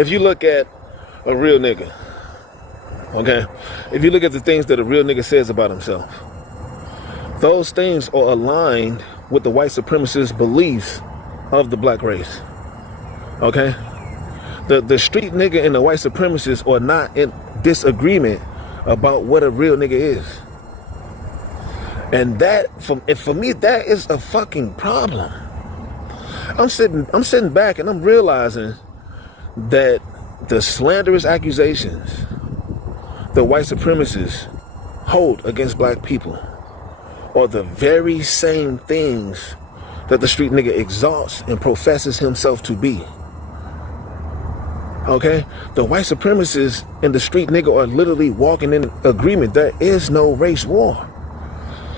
If you look at a real nigga, okay, if you look at the things that a real nigga says about himself, those things are aligned with the white supremacist beliefs of the black race. Okay? The street nigga and the white supremacists are not in disagreement about what a real nigga is. And that, for me, that is a fucking problem. I'm sitting back and I'm realizing that the slanderous accusations the white supremacists hold against black people are the very same things that the street nigga exalts and professes himself to be. Okay? The white supremacists and the street nigga are literally walking in agreement. There is no race war.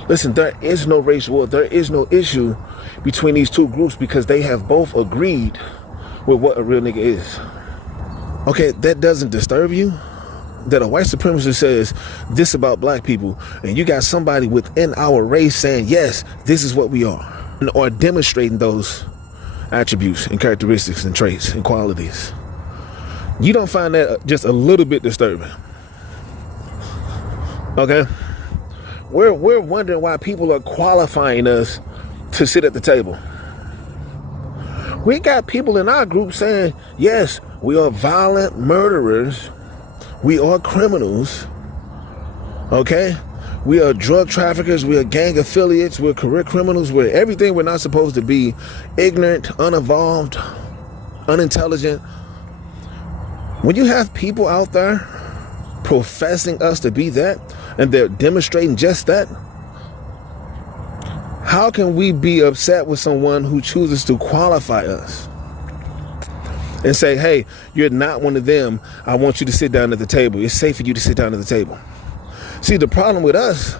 Listen, there is no race war. There is no issue between these two groups because they have both agreed with what a real nigga is. Okay, that doesn't disturb you? That a white supremacist says this about black people, and you got somebody within our race saying, yes, this is what we are, or demonstrating those attributes and characteristics and traits and qualities. You don't find that just a little bit disturbing? Okay? We're wondering why people are qualifying us to sit at the table. We got people in our group saying, yes, we are violent murderers. We are criminals. Okay? We are drug traffickers. We are gang affiliates. We're career criminals. We're everything we're not supposed to be. Ignorant, unevolved, unintelligent. When you have people out there professing us to be that, and they're demonstrating just that, how can we be upset with someone who chooses to qualify us and say, hey, you're not one of them. I want you to sit down at the table. It's safe for you to sit down at the table. See, the problem with us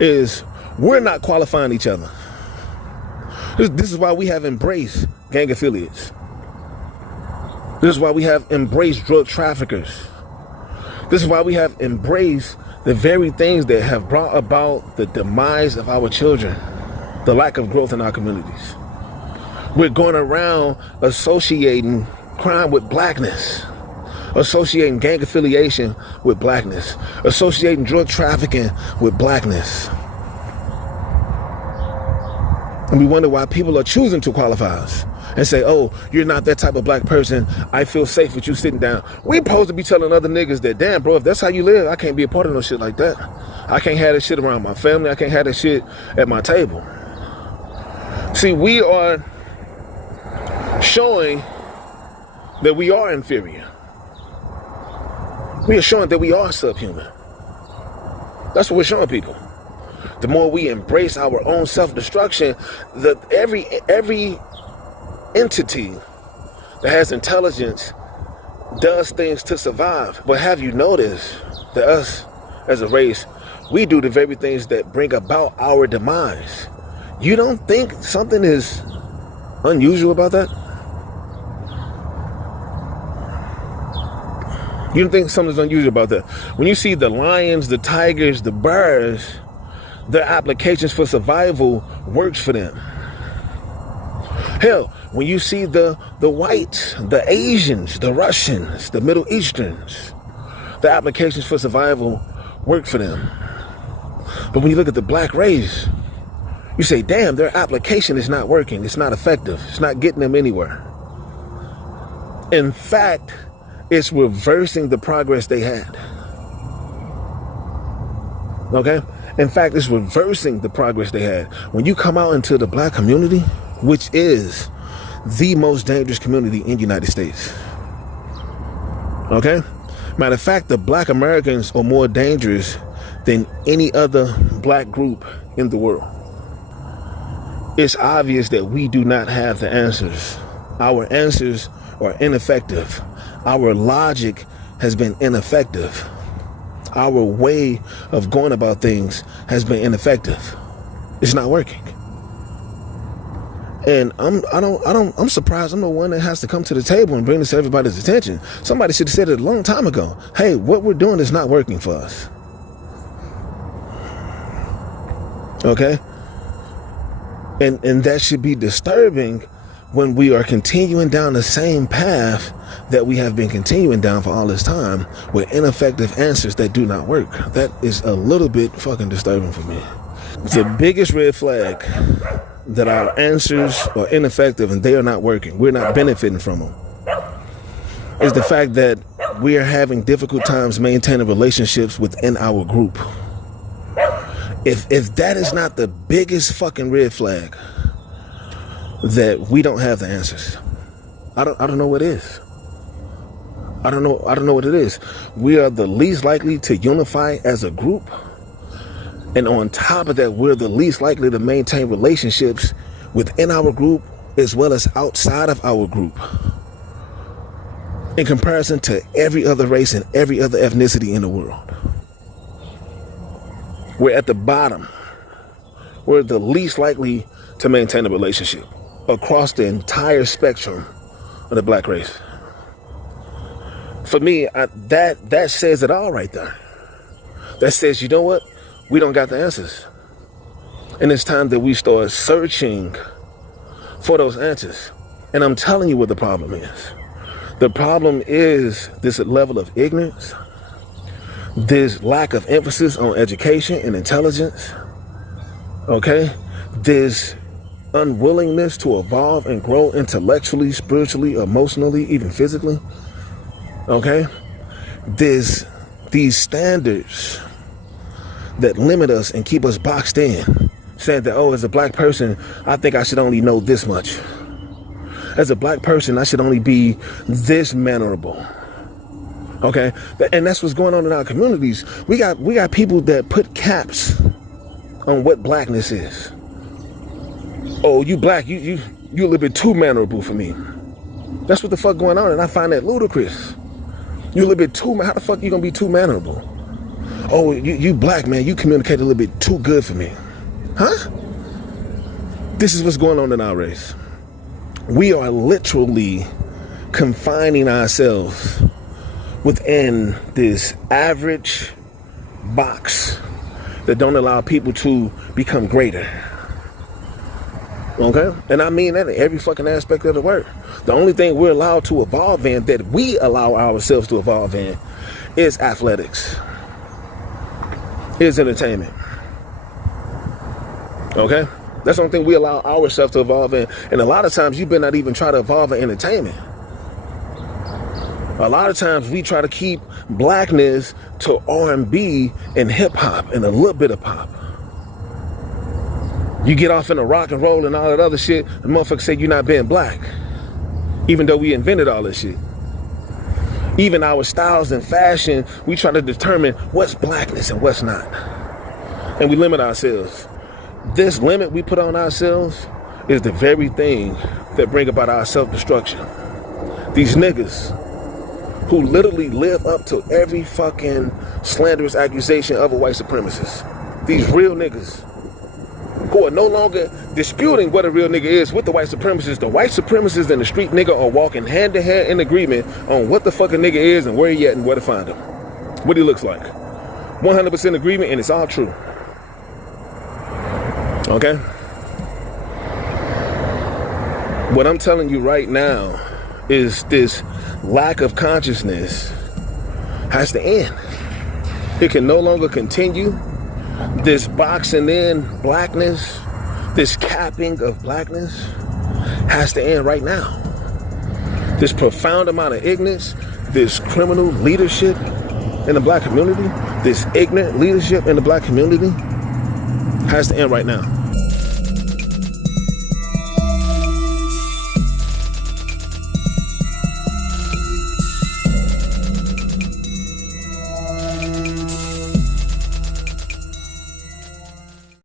is we're not qualifying each other. This is why we have embraced gang affiliates. This is why we have embraced drug traffickers. This is why we have embraced the very things that have brought about the demise of our children, the lack of growth in our communities. We're going around associating crime with blackness, associating gang affiliation with blackness, associating drug trafficking with blackness. And we wonder why people are choosing to qualify us and say, oh, you're not that type of black person. I feel safe with you sitting down. We supposed to be telling other niggas that, damn, bro, if that's how you live, I can't be a part of no shit like that. I can't have that shit around my family. I can't have that shit at my table. See, we are showing that we are inferior. We are showing that we are subhuman. That's what we're showing people. The more we embrace our own self-destruction, every entity that has intelligence does things to survive. But have you noticed that us as a race, we do the very things that bring about our demise? You don't think something is unusual about that? You don't think something's unusual about that? When you see the lions, the tigers, the bears, their applications for survival works for them. Hell, when you see the whites, the Asians, the Russians, the Middle Easterns, the applications for survival work for them. But when you look at the black race, you say, damn, their application is not working. It's not effective. It's not getting them anywhere. In fact, it's reversing the progress they had. Okay? In fact, it's reversing the progress they had. When you come out into the black community, which is the most dangerous community in the United States. Okay? Matter of fact, the black Americans are more dangerous than any other black group in the world. It's obvious that we do not have the answers. Our answers are ineffective. Our logic has been ineffective. Our way of going about things has been ineffective. It's not working. And I'm surprised I'm the one that has to come to the table and bring this to everybody's attention. Somebody should have said it a long time ago. Hey, what we're doing is not working for us. Okay? And that should be disturbing when we are continuing down the same path that we have been continuing down for all this time with ineffective answers that do not work. That is a little bit fucking disturbing for me. The biggest red flag that our answers are ineffective and they are not working, we're not benefiting from them, is the fact that we are having difficult times maintaining relationships within our group. If that is not the biggest fucking red flag, that we don't have the answers, I don't know what is. I don't know what it is. We are the least likely to unify as a group. And on top of that, we're the least likely to maintain relationships within our group as well as outside of our group, in comparison to every other race and every other ethnicity in the world. We're at the bottom. We're the least likely to maintain a relationship across the entire spectrum of the black race. For me, that says it all right there. That says, you know what? We don't got the answers. And it's time that we start searching for those answers. And I'm telling you what the problem is. The problem is this level of ignorance, this lack of emphasis on education and intelligence, okay? This unwillingness to evolve and grow intellectually, spiritually, emotionally, even physically, okay? These standards that limit us and keep us boxed in, saying that, oh, as a black person, I think I should only know this much. As a black person, I should only be this mannerable. Okay? And that's what's going on in our communities. We got people that put caps on what blackness is. Oh, you black, you a little bit too mannerable for me. That's what the fuck going on, and I find that ludicrous. You a little bit too, how the fuck you gonna be too mannerable? Oh, you black, man, you communicate a little bit too good for me. Huh? This is what's going on in our race. We are literally confining ourselves within this average box that don't allow people to become greater. Okay? And I mean that in every fucking aspect of the word. The only thing we're allowed to evolve in, that we allow ourselves to evolve in, is athletics, is entertainment. Okay? That's the only thing we allow ourselves to evolve in. And a lot of times you better not even try to evolve in entertainment. A lot of times we try to keep blackness to R&B and hip hop and a little bit of pop. You get off in a rock and roll and all that other shit, the motherfucker say you're not being black. Even though we invented all this shit. Even our styles and fashion, we try to determine what's blackness and what's not. And we limit ourselves. This limit we put on ourselves is the very thing that bring about our self-destruction. These niggas who literally live up to every fucking slanderous accusation of a white supremacist. These real niggas who are no longer disputing what a real nigga is with the white supremacists. The white supremacists and the street nigga are walking hand to hand in agreement on what the fuck a nigga is and where he at and where to find him. What he looks like. 100% agreement, and it's all true. Okay? What I'm telling you right now is this lack of consciousness has to end. It can no longer continue. This boxing in blackness, this capping of blackness has to end right now. This profound amount of ignorance, this criminal leadership in the black community, this ignorant leadership in the black community has to end right now.